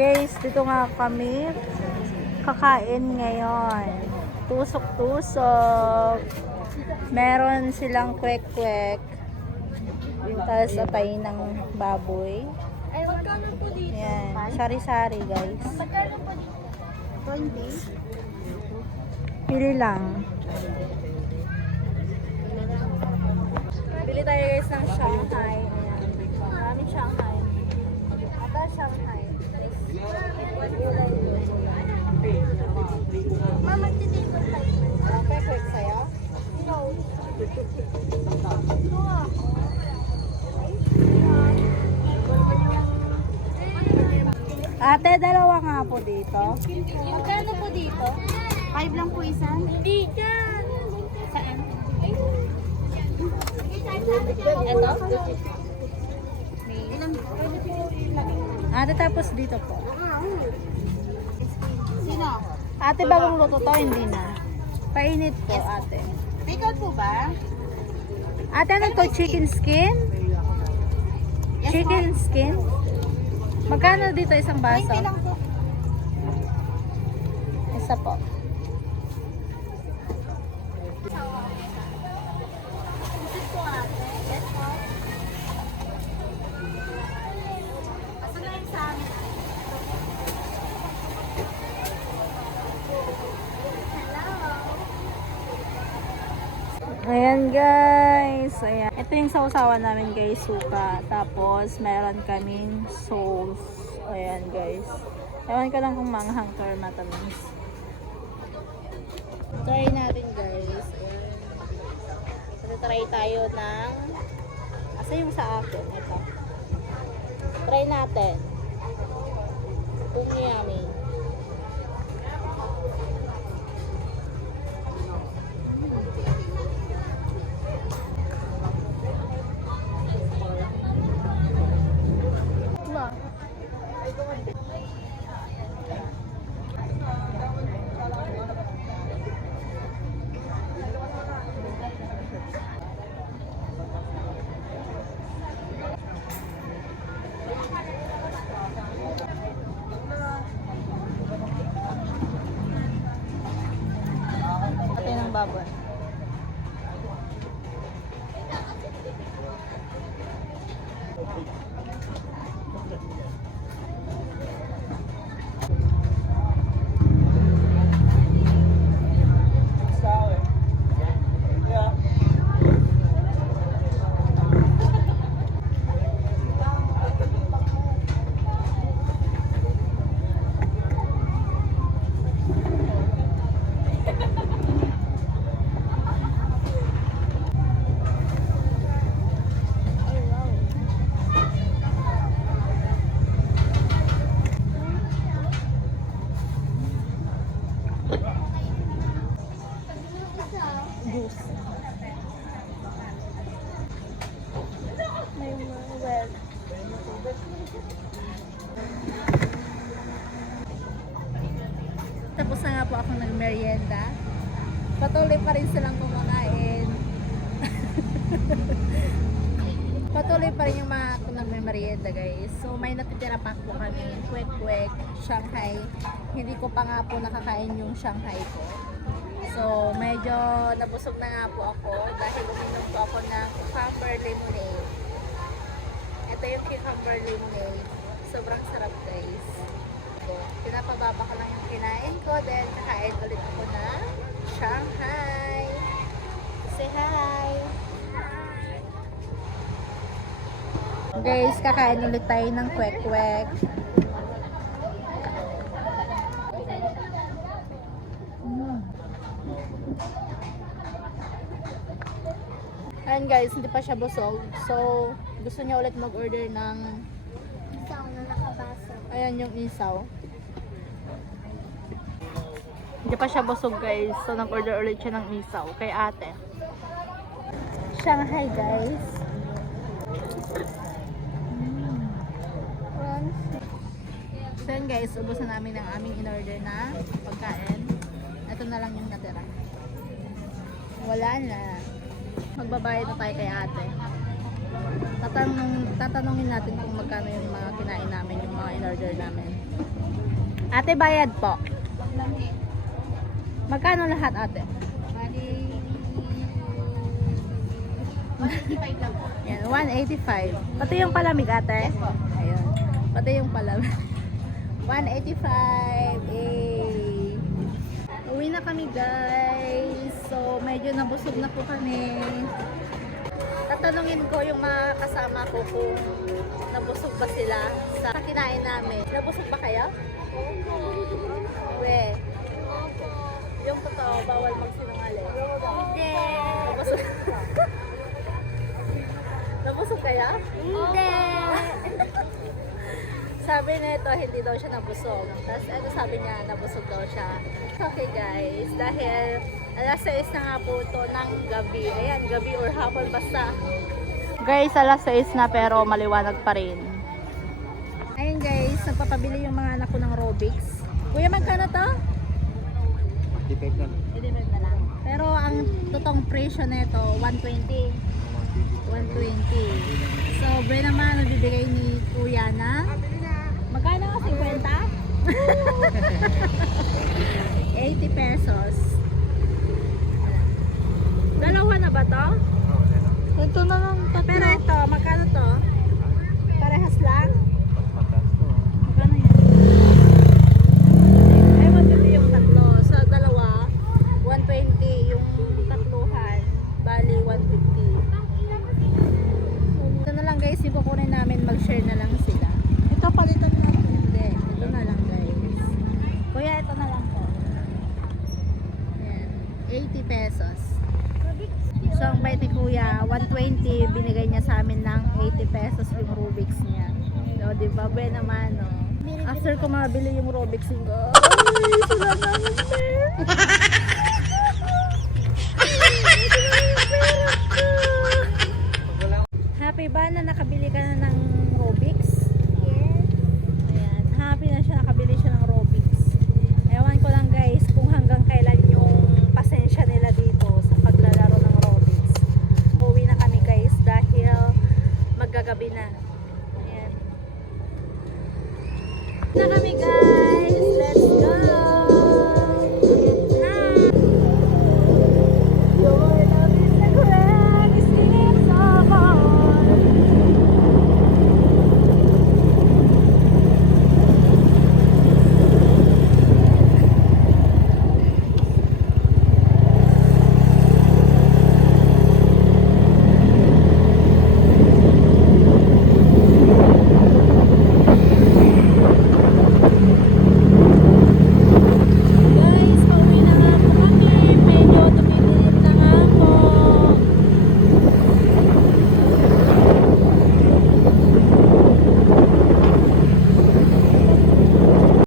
Guys, dito nga kami kakain ngayon. Tusok-tusok. Meron silang kwek-kwek. Tapos atay ng baboy. Ay, magkano po dito? Yan. Sari-sari, guys. Magkano po dito? 20? Pili lang. Pili tayo guys ng Shanghai. Ayan. Maraming Shanghai. Ata Shanghai. Mama, titipon tayo. Kwek-kwek sa'yo? No. Ate, dalawa nga po dito. Magkano po dito? 5 lang po isa? Hindi dyan. Saan? Ito? Ilang? Ate, tapos dito po. Sino? Ate, bagong luto to, hindi na. Painit po, ate. Take out po ba? Ate, ano to? Chicken skin? Yes, Chicken skin? Magkano dito isang baso? 20 lang po. Isa po. Pusit po ate. Yes po. Asa na yung sa amin? Ayan guys. Ayan. Ito yung sausawan namin guys, suka. Tapos meron kaming sauce. Ayan guys. Ewan ko lang kung manghang or matamis. Try natin guys. Ayan. Try tayo ng asa yung sa akin. Ito. Try natin. Kung yummy. Atay ng baboy. Juice. May mga well. Tapos na nga po akong nagmerienda. Patuloy pa rin silang kumakain. Patuloy pa rin yung mga ako nagmerienda guys. So may natitira pa po kami. Kwek-kwek, Shanghai. Hindi ko pa nga po nakakain yung Shanghai ko. So, medyo nabusog na nga po ako dahil uminom po ako ng cucumber lemonade. Ito yung cucumber lemonade. Sobrang sarap guys. So, pinapababa ko lang yung kinain ko. Then, kakain ulit ako ng Shanghai. Say hi! Guys, kakain ulit tayo ng kwek-kwek. Ayan guys, hindi pa siya busog. So, gusto niya ulit mag-order ng Isaw na nakabasa. ayan yung isaw. Hindi pa siya busog guys. So, nag-order ulit siya ng isaw kay ate. Shanghai guys. So, yun guys, ubos na namin ang aming in-order na pagkain. Ito na lang yung natira. Wala na. Magbabayad na tayo kay ate. tatanungin natin kung magkano yung mga kinain namin, yung mga in-order namin. Ate, bayad po. Magkano lahat, ate? Yan, 185. Pati yung palamig, ate? Ayun. Pati yung palamig. 185. Uwi na kami, guys. So, medyo nabusog na po kami. Tatanungin ko yung mga kasama ko kung nabusog ba sila sa kinain namin. Nabusog ba kayo? We. Yung totoo, bawal magsinungaling. Hindi. Nabusog. Nabusog kaya? Hindi. Sabi nito, hindi daw siya nabusog. Tapos ano sabi niya, nabusog daw siya. Okay guys, dahil alas 6 na nga po ito ng gabi. Ayan, gabi or hapon basta. Guys, alas 6 na pero maliwanag pa rin. Ayun guys, nagpapabili yung mga anak ko ng Robix. Kuya, magkano to? 55 na. 85 na lang. Pero ang totoong presyo nito, 120. 120. So, Bray naman, nabibigay ni Kuya na magkano? 50? 80 pesos. Dalawa na ba to? Ito na lang. Pero ito, magkano to? Parehas lang? Magkano yan? Ay, 150 yung tatlo. Sa dalawa, 120 yung tatluhan. Bali, 150. Ito na lang guys, yung kukunin namin, mag-share na lang sila. Ito, palitan na. Hindi, ito na lang guys. Kuya, ito na lang po. Ayan, 80 pesos. So, ang bait ni Kuya, 120, binigay niya sa amin ng 80 pesos yung Rubik's niya. So, di ba? Buwan naman, no? After ko mabili yung Rubik's ko, ay, sila namin, Happy ba na nakabili ka na ng Robix? Yes. Ayan, happy na siya, nakabili siya ng Robix. Ewan ko lang guys kung hanggang kailan yung pasensya nila dito sa paglalaro ng Robix. Uwi na kami guys dahil maggagabi na. Ayan. Na kami guys!